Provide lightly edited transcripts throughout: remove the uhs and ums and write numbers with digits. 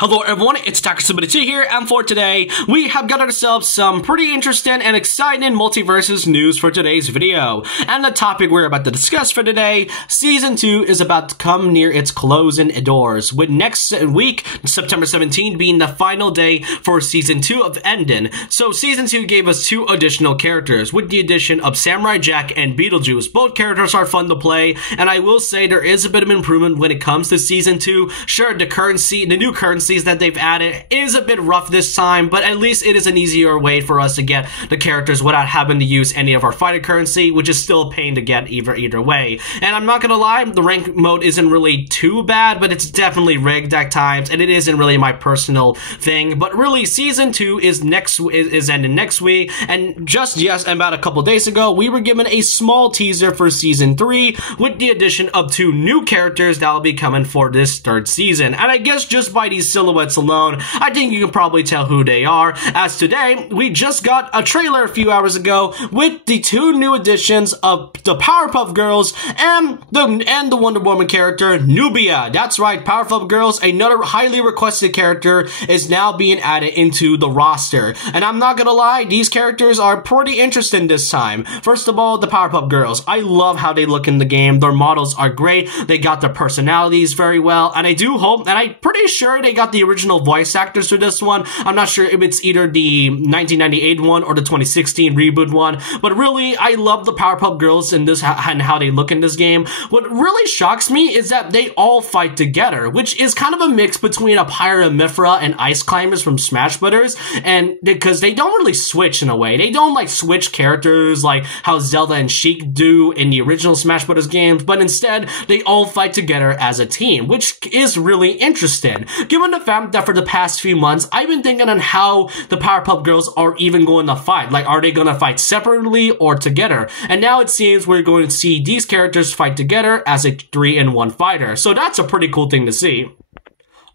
Hello everyone, it's Takersubity here, and for today, we have got ourselves some pretty interesting and exciting Multiversus news for today's video. And the topic we're about to discuss for today, Season 2 is about to come near its closing doors, with next week, September 17th, being the final day for Season 2 of ending. So Season 2 gave us 2 additional characters, with the addition of Samurai Jack and Beetlejuice. Both characters are fun to play, and I will say there is a bit of improvement when it comes to Season 2. Sure, the new currency that they've added is a bit rough this time, but at least it is an easier way for us to get the characters without having to use any of our fighter currency, which is still a pain to get either way. And I'm not gonna lie, the rank mode isn't really too bad, but it's definitely rigged at times, and it isn't really my personal thing. But really, Season 2 is ending next week, and just about a couple days ago, we were given a small teaser for Season 3 with the addition of 2 new characters that will be coming for this 3rd season. And I guess just by these silhouettes alone, I think you can probably tell who they are, as today we just got a trailer a few hours ago with the 2 new additions of the Powerpuff Girls and the Wonder Woman character Nubia. That's right, Powerpuff Girls, another highly requested character, is now being added into the roster. And I'm not gonna lie, these characters are pretty interesting this time. First of all, the Powerpuff Girls. I love how they look in the game. Their models are great. They got their personalities very well, and I do hope, and I'm pretty sure they got the original voice actors for this one. I'm not sure if it's either the 1998 one or the 2016 reboot one, but really, I love the Powerpuff Girls in this and how they look in this game. What really shocks me is that they all fight together, which is kind of a mix between a Pyra Mythra and Ice Climbers from Smash Brothers, and because they don't really switch in a way. They don't like switch characters like how Zelda and Sheik do in the original Smash Brothers games, but instead, they all fight together as a team, which is really interesting. Given the fact that for the past few months, I've been thinking on how the Powerpuff Girls are even going to fight. Like, are they going to fight separately or together? And now it seems we're going to see these characters fight together as a 3-in-1 fighter. So that's a pretty cool thing to see.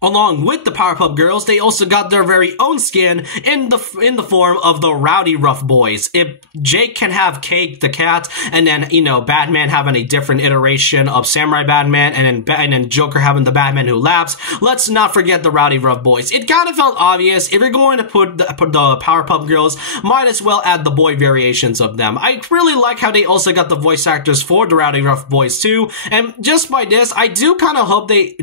Along with the Powerpuff Girls, they also got their very own skin in the form of the Rowdy Rough Boys. If Jake can have Cake the cat, and then, you know, Batman having a different iteration of Samurai Batman, and then Joker having the Batman who laughs, let's not forget the Rowdy Rough Boys. It kind of felt obvious. If you're going to put the Powerpuff Girls, might as well add the boy variations of them. I really like how they also got the voice actors for the Rowdy Rough Boys too, and just by this, I do kind of hope they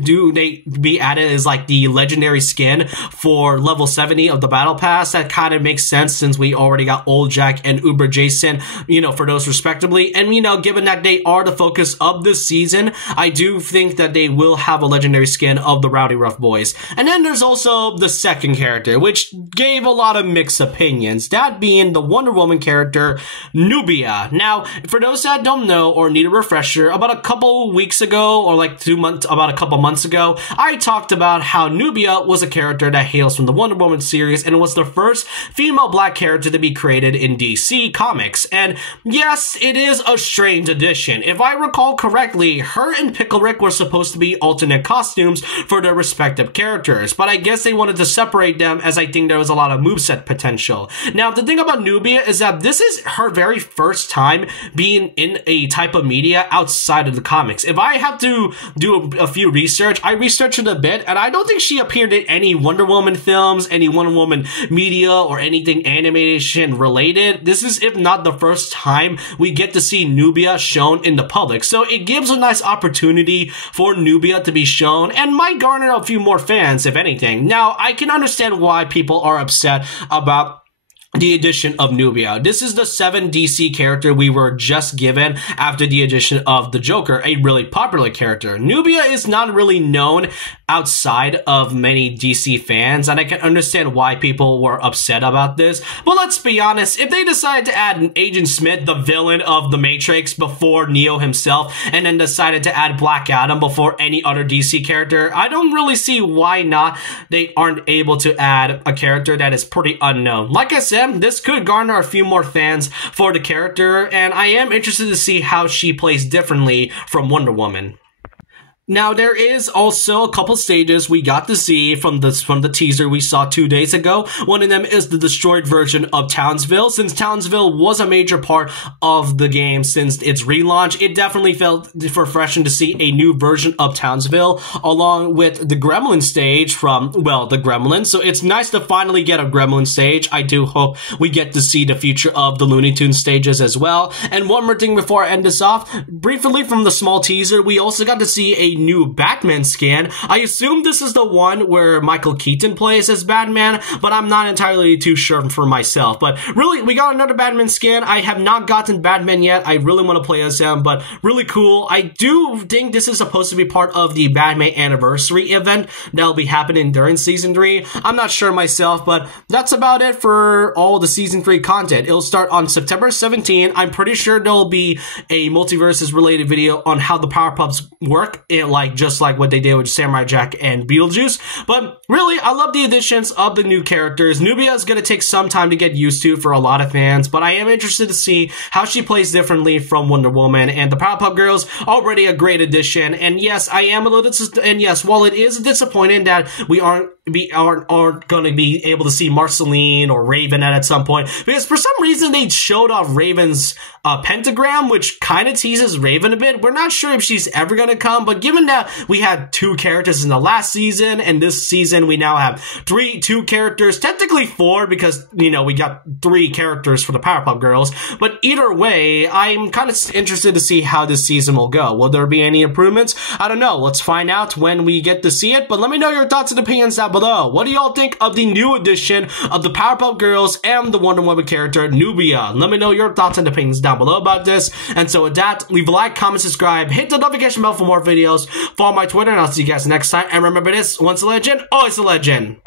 be added as like the legendary skin for level 70 of the battle pass. That kind of makes sense since we already got Old Jack and Uber Jason, you know, for those respectively. And, you know, given that they are the focus of this season, I do think that they will have a legendary skin of the Rowdy Rough Boys. And then there's also the second character, which gave a lot of mixed opinions, that being the Wonder Woman character, Nubia. Now, for those that don't know or need a refresher, about a couple weeks ago, or like about a couple months ago, I talked about how Nubia was a character that hails from the Wonder Woman series and was the first female black character to be created in DC Comics. And yes, it is a strange addition. If I recall correctly, her and Pickle Rick were supposed to be alternate costumes for their respective characters, but I guess they wanted to separate them as I think there was a lot of moveset potential. Now, the thing about Nubia is that this is her very first time being in a type of media outside of the comics. If I have to do a few research, I researched it a bit, and I don't think she appeared in any Wonder Woman films, any Wonder Woman media, or anything animation related. This is, if not the first time, we get to see Nubia shown in the public. So it gives a nice opportunity for Nubia to be shown, and might garner a few more fans, if anything. Now, I can understand why people are upset about the addition of Nubia. This is the 7th DC character we were just given after the addition of the Joker, a really popular character. Nubia is not really known outside of many DC fans, and I can understand why people were upset about this. But let's be honest, if they decided to add Agent Smith, the villain of The Matrix, before Neo himself, and then decided to add Black Adam before any other DC character, I don't really see why not they aren't able to add a character that is pretty unknown. Like I said, this could garner a few more fans for the character, and I am interested to see how she plays differently from Wonder Woman. Now, there is also a couple stages we got to see from the teaser we saw 2 days ago. One of them is the destroyed version of Townsville. Since Townsville was a major part of the game since its relaunch, it definitely felt refreshing to see a new version of Townsville, along with the Gremlin stage from, well, the Gremlins. So it's nice to finally get a Gremlin stage. I do hope we get to see the future of the Looney Tunes stages as well. And one more thing before I end this off, briefly from the small teaser, we also got to see a new Batman skin. I assume this is the one where Michael Keaton plays as Batman, but I'm not entirely too sure for myself. But really, we got another Batman skin. I have not gotten Batman yet. I really want to play as him, but really cool. I do think this is supposed to be part of the Batman anniversary event that'll be happening during Season 3. I'm not sure myself, but that's about it for all the Season 3 content. It'll start on September 17th. I'm pretty sure there'll be a Multiversus related video on how the Powerpuffs work, just like what they did with Samurai Jack and Beetlejuice. But really, I love the additions of the new characters. Nubia is going to take some time to get used to for a lot of fans, but I am interested to see how she plays differently from Wonder Woman. And the Powerpuff Girls, already a great addition. And yes, I am a little while it is disappointing that we aren't going to be able to see Marceline or Raven at some point, because for some reason they showed off Raven's pentagram, which kind of teases Raven a bit. We're not sure if she's ever going to come, but given that we had 2 characters in the last season, and this season we now have 2 characters, technically 4, because, you know, we got 3 characters for the Powerpuff Girls. But either way, I'm kind of interested to see how this season will go. Will there be any improvements? I don't know. Let's find out when we get to see it, but let me know your thoughts and opinions down below. What do y'all think of the new edition of the Powerpuff Girls and the Wonder Woman character, Nubia? Let me know your thoughts and opinions down below about this. And so with that, leave a like, comment, subscribe, hit the notification bell for more videos, follow my Twitter, and I'll see you guys next time. And remember this, once a legend, always a legend.